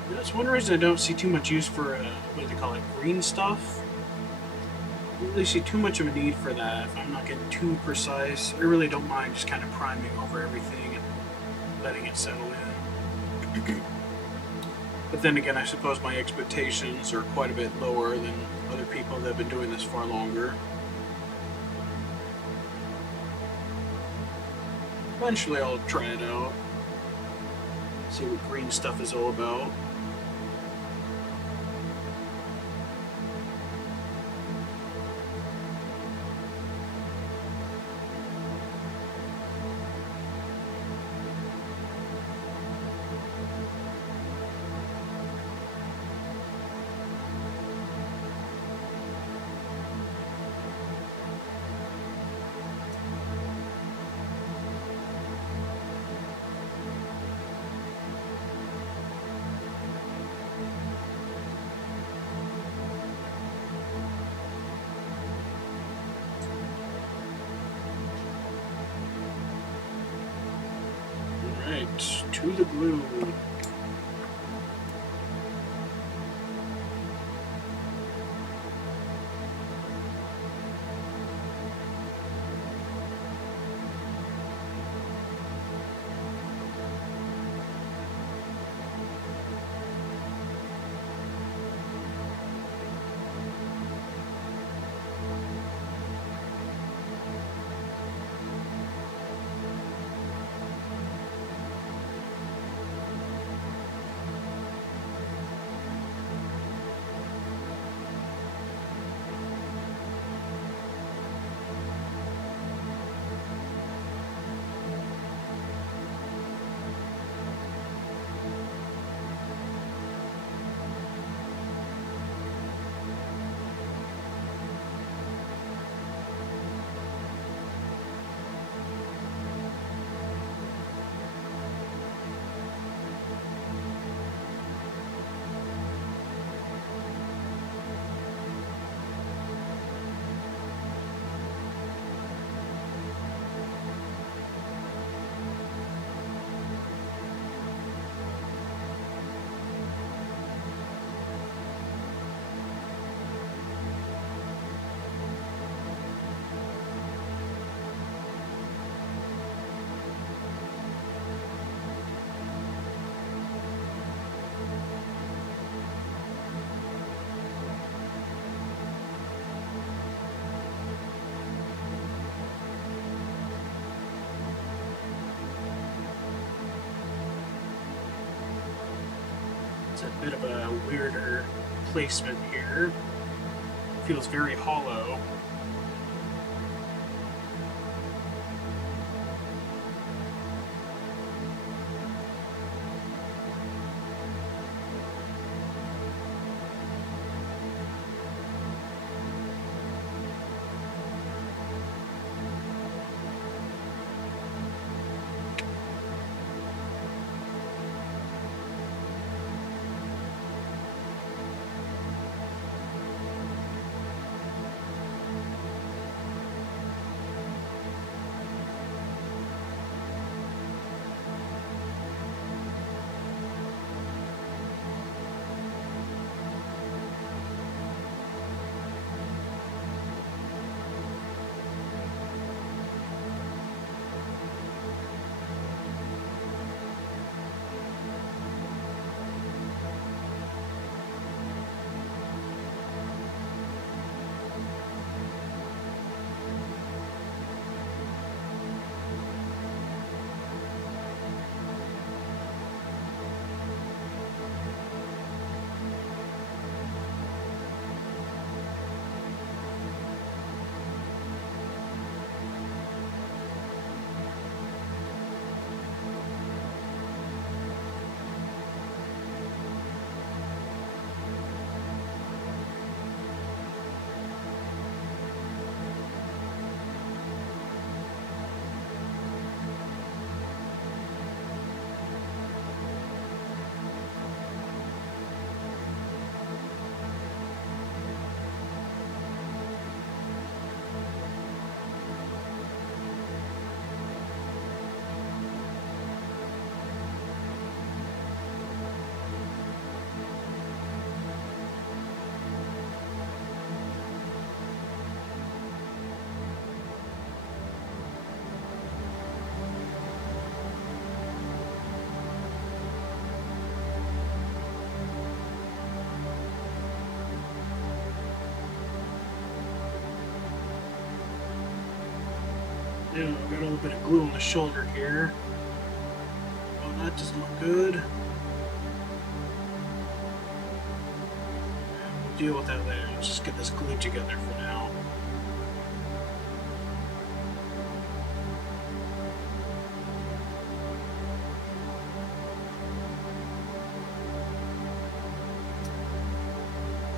That's one reason I don't see too much use for, what do they call it, green stuff. I don't really see too much of a need for that if I'm not getting too precise. I really don't mind just kind of priming over everything and letting it settle in. But then again, I suppose my expectations are quite a bit lower than other people that have been doing this far longer. Eventually I'll try it out, see what green stuff is all about. Alright, to the glue. It's a bit of a weirder placement here. Feels very hollow. Yeah, got a little bit of glue on the shoulder here. Oh, that doesn't look good. We'll deal with that later. Let's just get this glued together for now.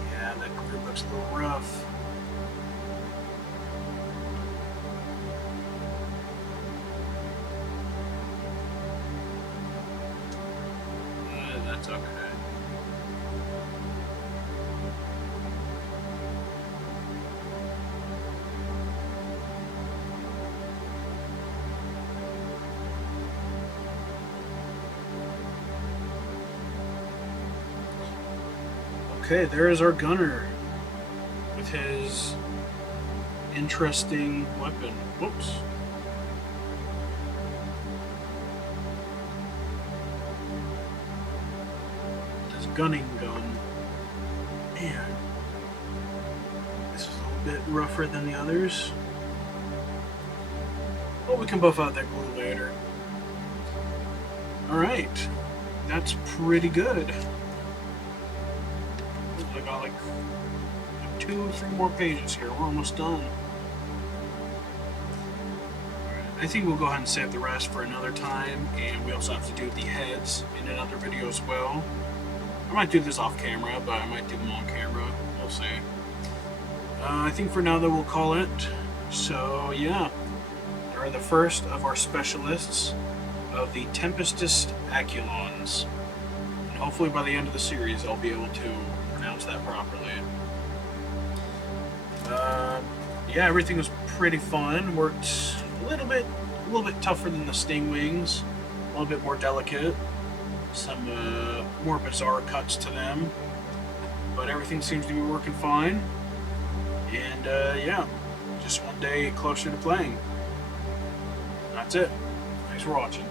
Yeah, that glue looks a little rough. That's okay. Okay, there is our gunner with his interesting weapon. Whoops. His gunning gun. Man, this is a little bit rougher than the others. Well, we can buff out that glue later. Alright, that's pretty good. I got like 2 or 3 more pages here. We're almost done. I think we'll go ahead and save the rest for another time, and we also have to do the heads in another video as well. I might do this off camera, but I might do them on camera. We'll see. I think for now that we'll call it. So yeah, they are the first of our specialists of the Tempestus Aquilons. And hopefully by the end of the series I'll be able to pronounce that properly. Yeah, everything was pretty fun. Worked a little bit tougher than the sting wings, a little bit more delicate, some more bizarre cuts to them, but everything seems to be working fine. And yeah, just one day closer to playing. That's it. Thanks for watching.